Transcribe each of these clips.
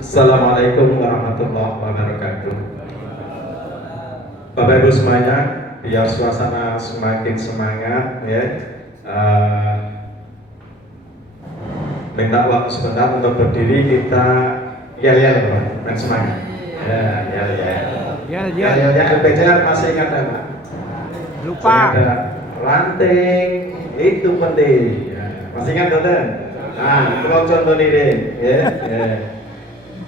Assalamualaikum warahmatullahi wabarakatuh. Bapak Ibu semuanya, biar suasana semakin semangat ya. eh, Minta waktu sebentar untuk berdiri, kita yel-yel Pak, dan semangat. Ya, yel-yel. Ya, Yel-yelnya LPCR masih ingat ya Pak? lupa. Masih ada ranting itu penting. Ya, masih ingat Dokter? Nah, itu contoh nih deh. Ya, ya.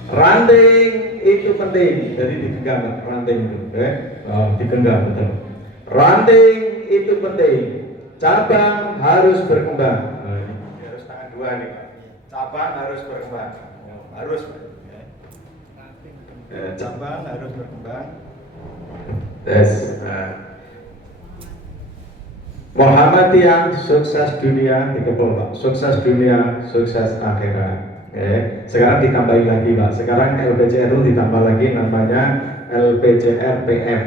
Ranting itu penting, jadi digenggam ranting itu, digenggam betul. Ranting itu penting, cabang harus berkembang. Ini harus tangan dua nih, Pak. Cabang harus berkembang, harus. Cabang harus berkembang. Yes. Muhammadiyah sukses dunia dikepul Pak, sukses dunia, sukses akhirat. Sekarang ditambahin lagi Pak, sekarang LPCR ditambah lagi namanya LPCR PM.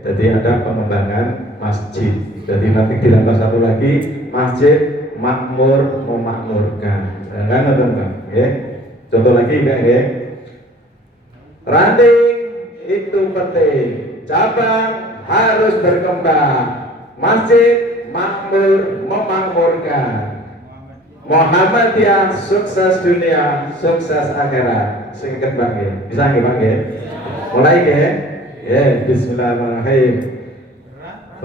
Jadi ada pengembangan masjid. Jadi nanti ditambah satu lagi, masjid makmur memakmurkan. Kan teman-teman? Contoh lagi ya. Ranting itu penting, cabang harus berkembang, masjid makmur memakmurkan. Muhammadiyah sukses dunia, sukses akhirat. Singkat Bang, bisa nggih Bang? Mulai ya. Bismillahirrahmanirrahim.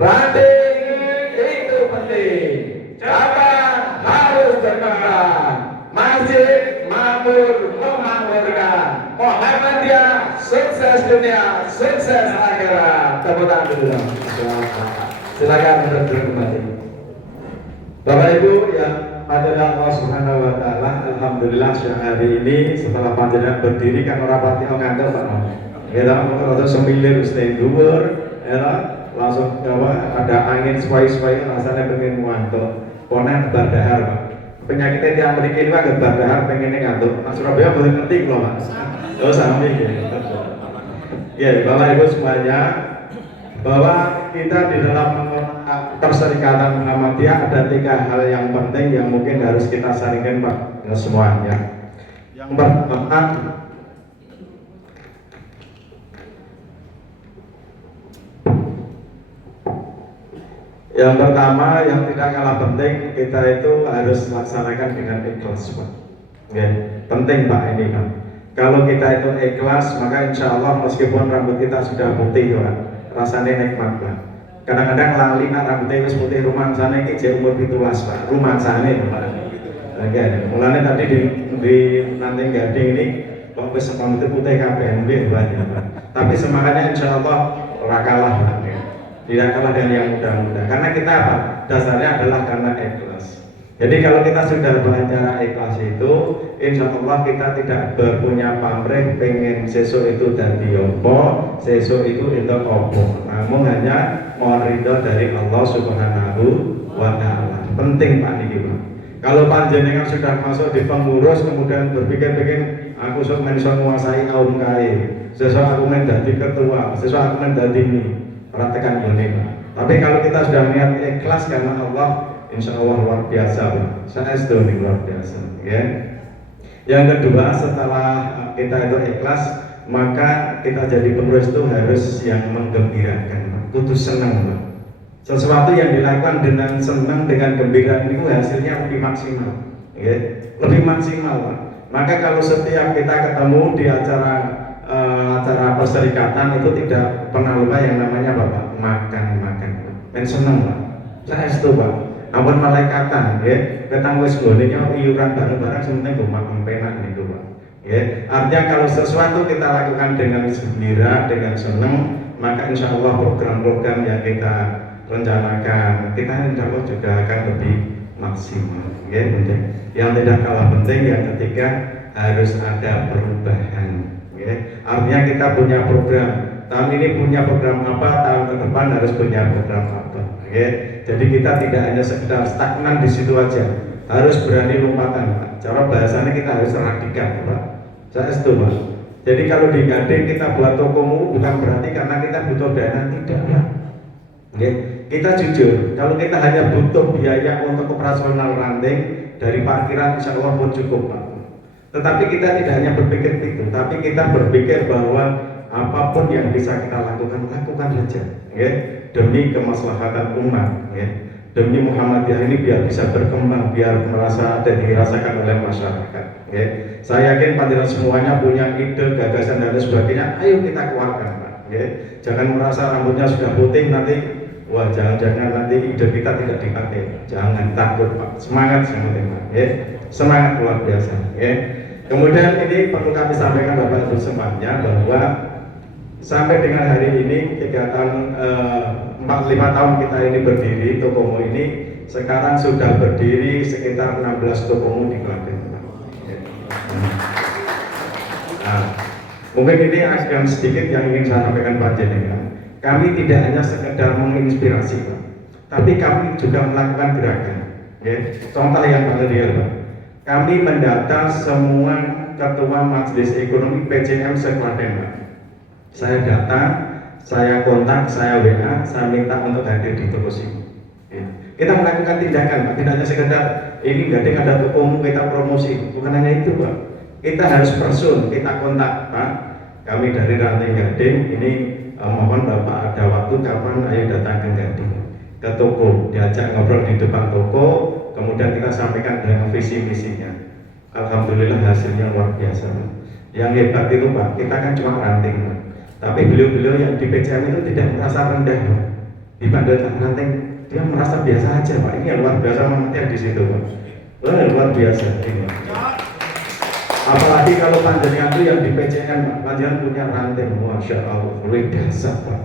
Ranting itu penting, cabang harus berkembang, masjid makmur memakmurkan. Muhammadiyah sukses dunia, sukses akhirat. Tepuk tangan dulu. Silakan berdiri kembali. Bapak Ibu yang adalah Allah Subhanahu wa taala, alhamdulillah siang hari ini setelah panjenengan berdiri kan ora pati ngantuk Pak. Ya rada semilir wis dhuwur, ya langsung ada angin swai-swai rasanya pengen ngantuk. Ponen berdahar Pak. Penyakitnya tiang mriki niku agak berdahar pengen ngantuk. Mas Surabaya boleh ngerti kula Pak. Oh sami ya. Ya, Bapak Ibu semuanya, bahwa kita di dalam Perserikatan Muhammadiyah ada 3 hal yang penting yang mungkin harus kita saringkan Pak semuanya. Yang pertama, yang tidak kalah penting, kita itu harus laksanakan dengan ikhlas Pak. Penting Pak ini Pak. Kalau kita itu ikhlas, maka insya Allah meskipun rambut kita sudah putih Pak, rasanya nikmat Pak. Kadang-kadang lali nak rambutnya wis putih rumah sana ini jauh umur 17 Pak, rumah sana Pak. Mulanya tadi di nanti gading ini kok wis rambutnya putih kabeh banyak Pak. Tapi semangatnya insya Allah ora kalah Pak. Tidak kalah dengan yang muda-muda. Karena kita apa? Dasarnya adalah karena ikhlas. Jadi kalau kita sudah belajar ikhlas itu, insya Allah kita tidak berpunya pamrih pengen sesuk itu dari opo, sesuk itu opo. Namun hanya mohon ridho dari Allah Subhanahu wa taala. Penting Pak niki Pak. Kalau panjenengan sudah masuk di pengurus kemudian berpikir-pikir aku sok menguasai kaum kae, sesuk aku menjadi ketua, sesuk aku menjadi ini, perhatikan ini Pak. Tapi kalau kita sudah niat ikhlas karena Allah, insya Allah luar biasa Pak. Saya setuju luar biasa. Ya. Yang kedua, setelah kita itu ikhlas, maka kita jadi pengurus itu harus yang menggembirakan Pak. Kudu senang Pak. Sesuatu yang dilakukan dengan senang, dengan gembira itu hasilnya lebih maksimal. Lebih maksimal Pak. Maka kalau setiap kita ketemu di acara perserikatan itu tidak pernah lupa yang namanya Bapak makan. Dan senang Pak. Saya setuju Pak. Ampun malaikatan ketang wis gone iuran bareng-bareng sementing go makan penak niku Pak. Artinya kalau sesuatu kita lakukan dengan gembira, dengan senang, maka insya Allah program-program yang kita rencanakan kita insya Allah juga akan lebih maksimal. Yang tidak kalah penting yang ketiga harus ada perubahan. Artinya kita punya program, tahun ini punya program apa, tahun ke depan harus punya program apa. Jadi kita tidak hanya sekedar stagnan di situ aja, harus berani lompatan Pak. Cara bahasanya kita harus radikal Pak. Saya setuju Pak. Jadi kalau di Gading kita buat tokomu bukan berarti karena kita butuh dana, tidak Pak. Kita jujur, kalau kita hanya butuh biaya untuk operasional ranting dari parkiran insya Allah pun cukup Pak. Tetapi kita tidak hanya berpikir itu, tapi kita berpikir bahwa apapun yang bisa kita lakukan, lakukan saja, ya, demi kemaslahatan umat, ya, demi Muhammadiyah ini biar bisa berkembang, biar merasa dan dirasakan oleh masyarakat. Ya. Saya yakin panjenengan semuanya punya ide, gagasan dan sebagainya. Ayo kita keluarkan, Pak. Ya. Jangan merasa rambutnya sudah putih nanti, wah jangan-jangan nanti ide kita tidak dipakai. Jangan takut, Pak. Semangat yang penting, Pak. Ya. Semangat luar biasa. Ya. Kemudian ini perlu kami sampaikan Bapak Ibu semuanya bahwa sampai dengan hari ini kegiatan 4-5 tahun kita ini berdiri, Tokomu ini sekarang sudah berdiri sekitar 16 Tokomu di Klaten. Nah, mungkin ini agak sedikit yang ingin saya sampaikan panjenengan. Kami tidak hanya sekedar menginspirasi, Pak, tapi kami juga melakukan gerakan. Ya. Contoh yang paling real, Pak. Kami mendata semua ketua Majelis Ekonomi PCM se-Klaten, Pak. Saya data, saya kontak, saya WA, saya minta untuk hadir di toko SIM. Ya. Kita melakukan tindakan, Pak. Tidak hanya sekedar ini gading ada tokomu kita promosi, bukan hanya itu, Pak. Kita harus person, kita kontak, Pak. Kami dari Ranting Gading ini mohon Bapak ada waktu kapan ayo datang ke Gading, ke toko, diajak ngobrol di depan toko, kemudian kita sampaikan dengan visi misinya. Alhamdulillah hasilnya luar biasa, Pak. Yang hebat itu, Pak, kita kan cuma ranting, Pak. Tapi beliau-beliau yang di PCM itu tidak merasa rendah, Pak. Dibandingkan ranting, dia merasa biasa aja, Pak. Ini yang luar biasa manfaatnya di situ, Pak. Luar biasa ini. Apalagi kalau panjenengan itu yang di PCM, Pak, panjenengan punya ranting, masya Allah, luar biasa, Pak.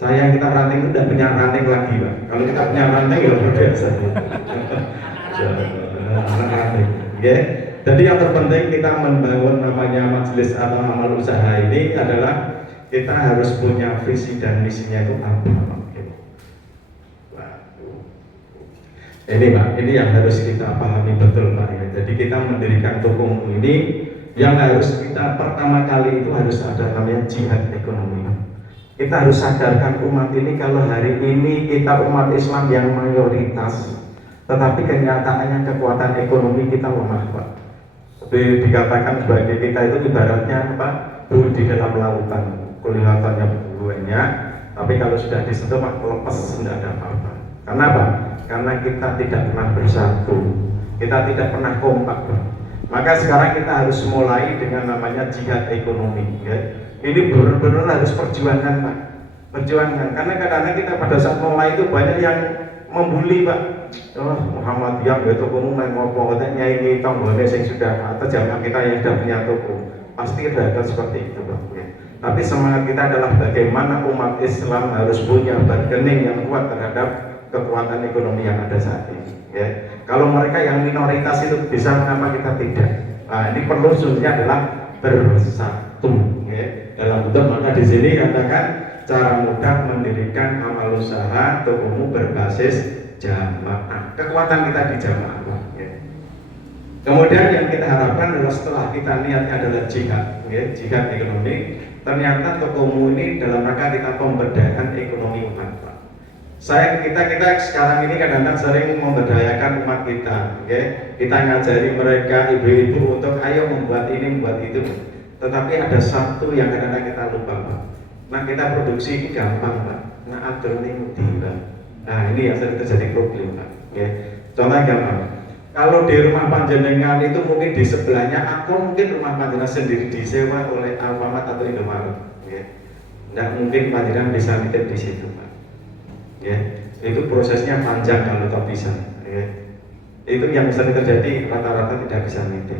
Saya kita ranting itu tidak punya ranting lagi, Pak. Kalau kita punya ranting ya luar biasa. Anak ranting, ya. Jadi yang terpenting kita membangun namanya majelis atau amal usaha ini adalah kita harus punya visi dan misinya itu apa, Pak. Ini, Pak, ini yang harus kita pahami betul, Pak. Jadi kita mendirikan Tokomu ini yang harus kita pertama kali itu harus ada namanya jihad ekonomi. Kita harus sadarkan umat ini kalau hari ini kita umat Islam yang mayoritas, tetapi kenyataannya kekuatan ekonomi kita lemah, Pak. Dikatakan sebagai kita itu ibaratnya apa? Bulu di dalam lautan, kelihatannya banyak, tapi kalau sudah disentuh Pak lepas tidak ada apa-apa. Kenapa? Karena kita tidak pernah bersatu, kita tidak pernah kompak, Pak. Maka sekarang kita harus mulai dengan namanya jihad ekonomi, ya. Ini benar-benar harus perjuangan, Pak. Perjuangan, karena kadang-kadang kita pada saat mulai itu banyak yang membuli, Pak. Oh, Muhammadiyah ya tokomu main ngopo, katanya ini tonggolnya yang sudah atau jamaah kita yang sudah punya toko, pasti ada seperti itu, Pak. Ya. Tapi semangat kita adalah bagaimana umat Islam harus punya bargaining yang kuat terhadap kekuatan ekonomi yang ada saat ini. Ya. Kalau mereka yang minoritas itu bisa, mengapa kita tidak? Nah, ini perlu solusinya adalah bersatu. Ya. Dalam bentuk maka di sini katakan cara mudah mendirikan amal usaha tokomu berbasis jamaah. Kekuatan kita di jamaah. Ya. Kemudian yang kita harapkan adalah setelah kita niatnya adalah jihad, ya, jihad ekonomi. Ternyata tokomu ini dalam rangka kita pemberdayaan ekonomi umat. Kita sekarang ini kadang-kadang sering memberdayakan umat kita, okay? Kita ngajari mereka ibu-ibu untuk ayo membuat ini, membuat itu. Tetapi ada satu yang kadang-kadang kita lupa, Pak. Nah, kita produksi ini gampang, Pak. Nah, atur ini Pak. Nah, ini yang sering terjadi problem, Pak. Okay? Contohnya gampang. Kalau di rumah panjenengan itu mungkin di sebelahnya, atau mungkin rumah panjenengan sendiri disewa oleh Alfamart atau Indomaret, okay? Nggak mungkin panjenengan bisa nitip di situ, Pak. Ya, itu prosesnya panjang kalau tak bisa. Ya. Itu yang sering terjadi, rata-rata tidak bisa nitip.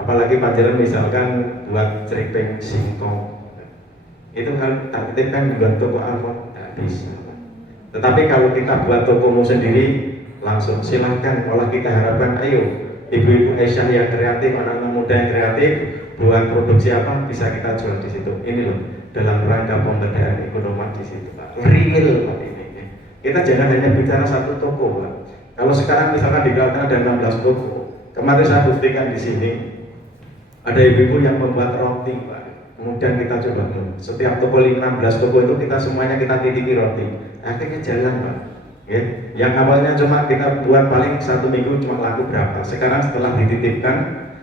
Apalagi panjenengan misalkan buat ceripeng singkong, itu kan tak nitip kan buat toko Alfamart tidak bisa. Tetapi kalau kita buat tokomu sendiri, langsung silahkan. Malah kita harapkan, ayo ibu-ibu Aisyah yang kreatif, anak-anak muda yang kreatif, buat produksi apa bisa kita jual di situ. Ini loh dalam rangka pemberdayaan ekonomi di situ, Pak. Real, Pak. Kita jangan hanya bicara satu toko, Pak. Kalau sekarang misalkan di Klaten ada 16 toko, kemarin saya buktikan di sini ada ibu-ibu yang membuat roti, Pak. Kemudian kita coba setiap toko 16 toko itu kita semuanya kita titipi roti. Akhirnya jalan, Pak. Ya. Yang awalnya cuma kita buat paling 1 minggu cuma laku berapa. Sekarang setelah dititipkan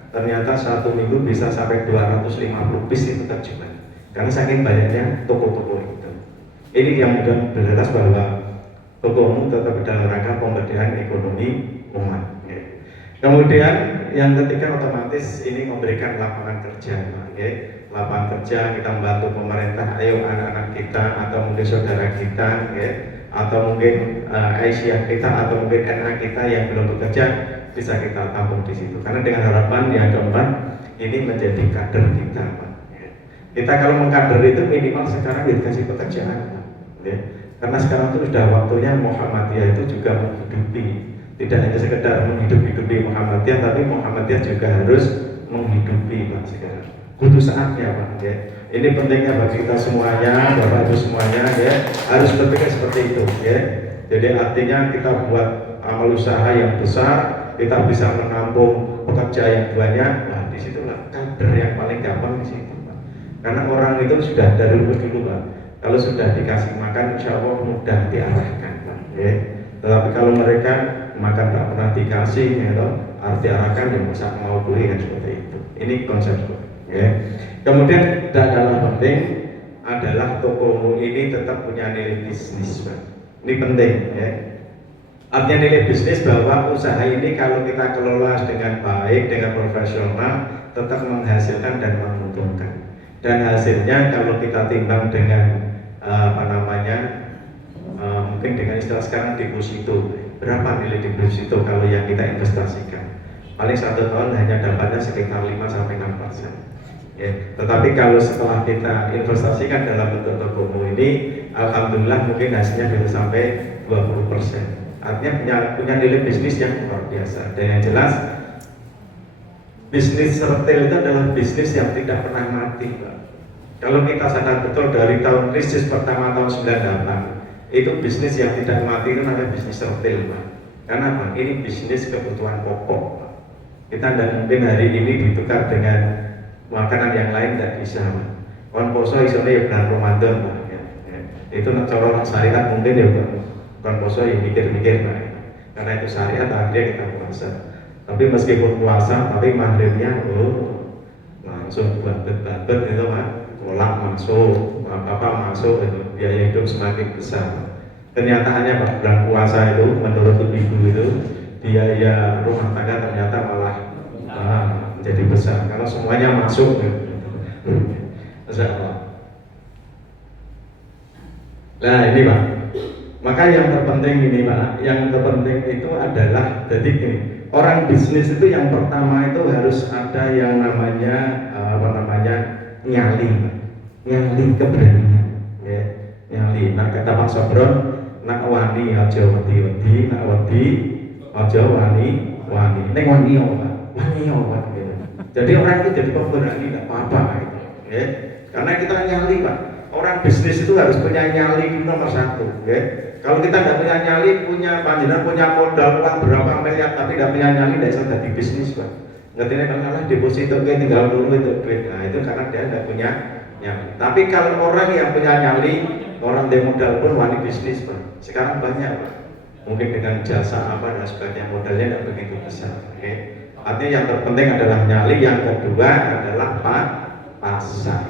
ternyata satu minggu bisa sampai 250 piece itu terjual, karena saking banyaknya toko-toko itu. Ini yang mudah jelas bahwa tokomu tetap dalam rangka pemberdayaan ekonomi umat. Kemudian yang ketiga, otomatis ini memberikan lapangan kerja. Lapangan kerja, kita membantu pemerintah, ayo anak-anak kita atau mungkin saudara kita, atau mungkin Aisyah kita atau mungkin anak kita yang belum bekerja, bisa kita tampung di situ. Karena dengan harapan yang keempat, ini menjadi kader kita. Kita kalau mengkader itu minimal sekarang dikasih pekerjaan. Karena sekarang itu sudah waktunya Muhammadiyah itu juga menghidupi, tidak hanya sekedar menghidupi Muhammadiyah, tapi Muhammadiyah juga harus menghidupi Pak sekarang. Butuh saatnya Pak. Ini pentingnya bagi kita semuanya, Bapak Ibu semuanya, harus berpikir seperti itu. Jadi artinya kita buat amal usaha yang besar, kita bisa menampung pekerja yang banyak. Nah, disitulah kader yang paling gampang di situ Pak. Karena orang itu sudah dari dulu Pak. Kalau sudah dikasih makan, insya Allah mudah diarahkan Pak. Tetapi kalau mereka makan tak pernah dikasih, arti arahkan yang bisa mau beli kan seperti itu. Ini konsep. Kemudian tidak kalah penting adalah tokomu ini tetap punya nilai bisnis Pak. Ini penting. Artinya nilai bisnis bahwa usaha ini kalau kita kelola dengan baik, dengan profesional, tetap menghasilkan dan menguntungkan. Dan hasilnya kalau kita timbang dengan mungkin dengan istilah sekarang deposito, berapa nilai deposito kalau yang kita investasikan? Paling 1 tahun hanya dapatnya sekitar 5-6%. Tetapi kalau setelah kita investasikan dalam bentuk tokomu ini, alhamdulillah mungkin hasilnya bisa sampai 20%. Artinya punya nilai bisnis yang luar biasa. Dan yang jelas, bisnis retail itu adalah bisnis yang tidak pernah mati Pak. Kalau kita sadar betul dari tahun krisis pertama tahun 98, itu bisnis yang tidak mati itu namanya bisnis retail Pak. Karena apa? Ini bisnis kebutuhan pokok Pak. Kita tidak mungkin hari ini ditukar dengan makanan yang lain, tidak bisa Pak. Kon poso isone ya bulan Ramadan Pak. Itu cara syariat mungkin ya kon poso ya mikir-mikir Pak. Karena itu syariat akhirnya kita puasa. Tapi meskipun puasa, tapi maghribnya langsung banget itu Pak. Kolak masuk, apa masuk itu, biaya hidup semakin besar. Kenyataannya Pak, bulan puasa itu menurut ibu itu biaya rumah tangga ternyata malah menjadi besar karena semuanya masuk. Nah ini Pak, maka yang terpenting ini Pak, yang terpenting itu adalah jadi ini, orang bisnis itu yang pertama itu harus ada yang namanya nyali keberanian, nyali. Nah kata Pak Sobron, nak wani aja wedi, nak wedi aja wani. Neng wani Pak, Pak. Jadi orang itu jadi pemberani tidak apa-apa gitu. Karena kita nyali Pak. Orang bisnis itu harus punya nyali itu nomor 1. Kalau kita tidak punya nyali, panjenengan punya modal uang berapa miliar tapi tidak punya nyali, tidak bisa jadi bisnis Pak. Ngertinya kalau deposito tinggal dulu itu duit. Nah itu karena dia tidak punya nyali. Tapi kalau orang yang punya nyali, orang yang modal pun wani bisnis Pak. Sekarang banyak Pak. Mungkin dengan jasa apa dan sebagainya, modalnya tidak begitu besar. Artinya yang terpenting adalah nyali, yang kedua adalah pasar.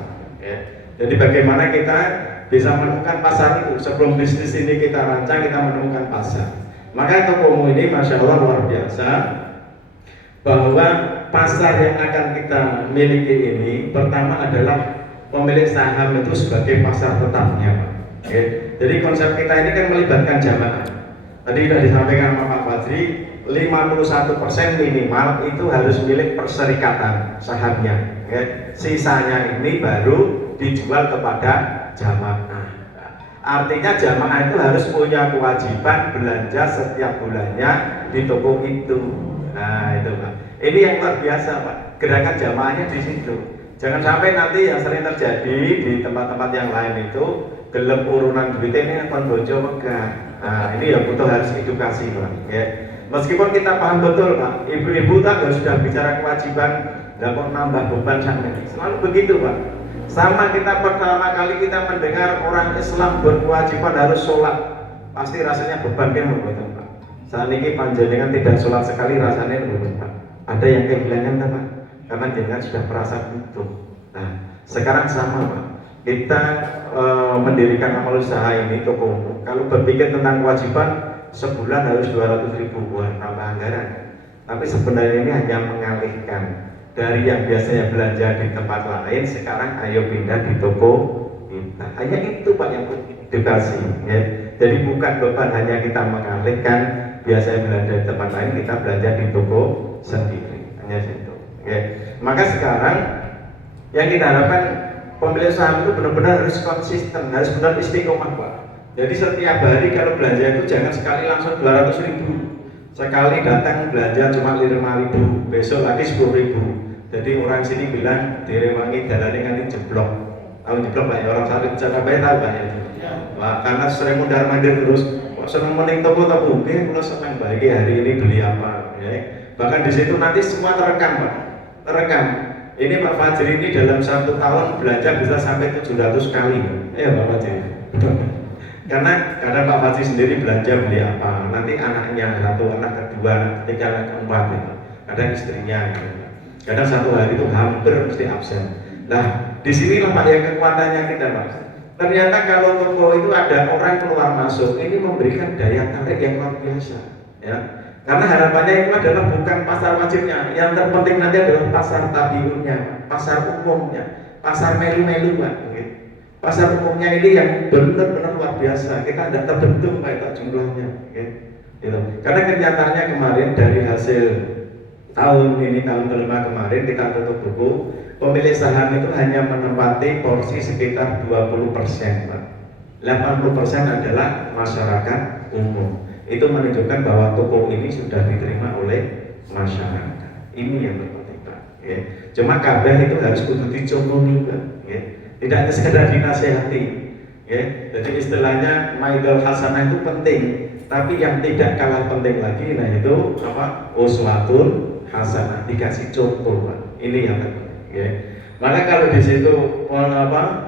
Jadi bagaimana kita bisa menemukan pasar itu sebelum bisnis ini kita rancang, kita menemukan pasar. Maka tokomu ini Masya Allah luar biasa, bahwa pasar yang akan kita miliki ini pertama adalah pemilik saham itu sebagai pasar tetapnya Pak. Jadi konsep kita ini kan melibatkan jamaah. Tadi sudah disampaikan sama Pak Fadri, 51% minimal itu harus milik perserikatan sahamnya. Sisanya ini baru dijual kepada jamaah. Artinya jamaah itu harus punya kewajiban belanja setiap bulannya di toko itu. Nah itu Pak. Ini yang luar biasa Pak. Gerakan jamaahnya di situ. Jangan sampai nanti yang sering terjadi di tempat-tempat yang lain itu gelem urunan duit ini akan bojo megah. Nah ini ya butuh harus edukasi Pak. Meskipun kita paham betul Pak, ibu-ibu kan sudah bicara kewajiban, dan kok nambah beban sampai selalu begitu Pak. Sama kita pertama kali kita mendengar orang Islam berkewajiban harus sholat, pasti rasanya beban kan betul Pak. Saat ini panjenengan tidak sholat sekali rasanya beban Pak. Ada yang kehilangan Pak. karena jenengan sudah merasa butuh. Nah, sekarang sama Pak, kita mendirikan amal usaha ini toko umum. Kalau berpikir tentang kewajiban, sebulan harus 200.000 buat nambah anggaran. Tapi sebenarnya ini hanya mengalihkan dari yang biasanya belanja di tempat lain, sekarang ayo pindah di toko kita. Hanya itu Pak yang edukasi. Ya. Jadi bukan beban, hanya kita mengalihkan biasanya belanja di tempat lain, kita belanja di toko sendiri. Hanya itu. Ya. Maka sekarang yang kita harapkan pemilik saham itu benar-benar harus konsisten, harus benar istiqomah Pak. Jadi setiap hari kalau belanja itu jangan sekali langsung 200.000. Sekali datang belanja cuma 5.000, besok lagi 10.000. Jadi orang sini bilang direwangi dalane nganti jeblok. Tahu jeblok Pak ya, orang Surabaya tahu Pak ya. Wah, karena sering mundar mandir terus, kok seneng mening toko-toko, kalau senang baik hari ini beli apa, ya. Bahkan di situ nanti semua terekam Pak, terekam. Ini Pak Fajri ini dalam 1 tahun belanja bisa sampai 700 kali, ya Pak Fajri. Karena kadang Pak Fajri sendiri belanja beli apa, nanti anaknya satu, anak kedua, anak ketiga, anak keempat, gitu. Kadang istrinya, gitu. Kadang satu hari itu hampir mesti absen. Nah, di sinilah Pak yang kekuatannya kita Pak. Ternyata kalau toko itu ada orang keluar masuk, ini memberikan daya tarik yang luar biasa, ya. Karena harapannya itu adalah bukan pasar wajibnya, yang terpenting nanti adalah pasar tabiunnya, pasar umumnya, pasar melu-melu Pak. Gitu. Pasar umumnya ini yang benar-benar luar biasa, kita tidak terbentuk kayak jumlahnya, gitu. Karena kenyataannya kemarin dari hasil tahun ini, tahun kelima kemarin kita tutup buku, pemilik saham itu hanya menempati porsi sekitar 20%, Pak. 80% adalah masyarakat umum. Itu menunjukkan bahwa toko ini sudah diterima oleh masyarakat. Ini yang terpenting Pak. Ya. Cuma kabeh itu harus kudu dicontohi Pak. Ya. Tidak hanya sekedar dinasehati, ya. Jadi istilahnya maidul hasanah itu penting, tapi yang tidak kalah penting lagi, nah itu apa? Uswatul hasanah, dikasih contoh, Pak. Ini yang penting, ya. Maka kalau di situ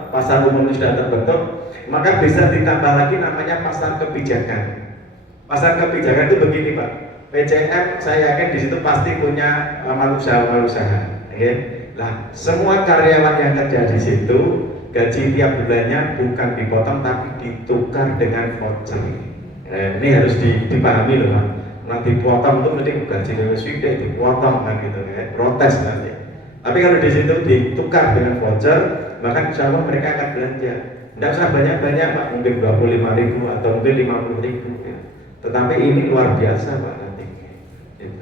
pasar umum sudah terbentuk, maka bisa ditambah lagi namanya pasar kebijakan. Pasar kebijakan itu begini Pak, PCM saya yakin di situ pasti punya usaha, ya. Nah, semua karyawan yang kerja di situ gaji tiap bulannya bukan dipotong tapi ditukar dengan voucher. Ini harus dipahami loh, Pak. Nah, dipotong itu mesti gaji dari swide dipotong kan gitu, ya. Protes nanti. Tapi kalau di situ ditukar dengan voucher, maka insya Allah mereka akan belanja. Tidak usah banyak-banyak Pak, mungkin 25.000 atau mungkin 50.000. Ya. Tetapi ini luar biasa Pak nanti.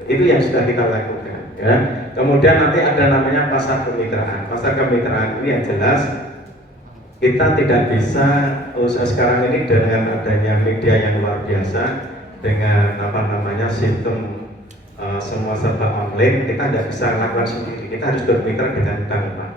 Itu yang sudah kita lakukan. Ya. Kemudian nanti ada namanya pasar kemitraan. Pasar kemitraan ini yang jelas kita tidak bisa usaha sekarang ini dengan adanya media yang luar biasa, dengan sistem semua serba online, kita tidak bisa lakukan sendiri. Kita harus bermitra dengan bank Pak.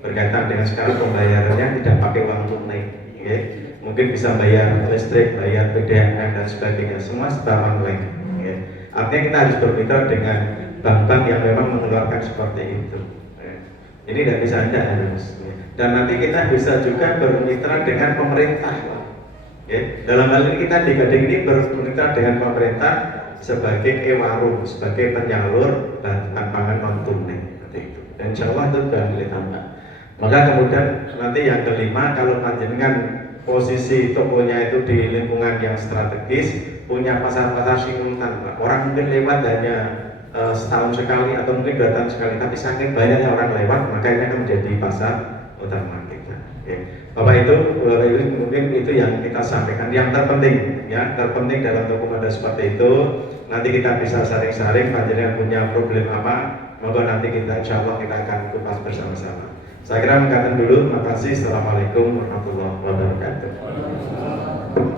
Berkaitan dengan sekarang pembayarannya tidak pakai uang tunai. Ya. Mungkin bisa bayar listrik, bayar PDAM dan sebagainya, semua serba online. Ya. Artinya kita harus bermitra dengan bank-bank yang memang mengeluarkan seperti itu. Ini tidak bisa Anda harus. Dan nanti kita bisa juga bermitra dengan pemerintah. Dalam hal ini kita di Gading ini bermitra dengan pemerintah sebagai e-warung, sebagai penyalur bantuan pangan non tunai. Dan insya Allah itu sudah mulai tambah. Maka kemudian nanti yang kelima, kalau panjenengan posisi tokonya itu di lingkungan yang strategis, punya pasar-pasar simultan, orang mungkin lewat hanya setahun sekali atau mungkin 2 tahun sekali, tapi saking banyaknya orang lewat, maka ini akan menjadi pasar utama kita. Bapak Ibu mungkin itu yang kita sampaikan. Yang terpenting, ya terpenting dalam dokumen seperti itu. Nanti kita bisa saring-saring, panjenengan punya problem apa, maka nanti kita insya Allah kita akan kupas bersama-sama. Saya kira mengatakan dulu. Terima kasih. Assalamualaikum warahmatullahi wabarakatuh.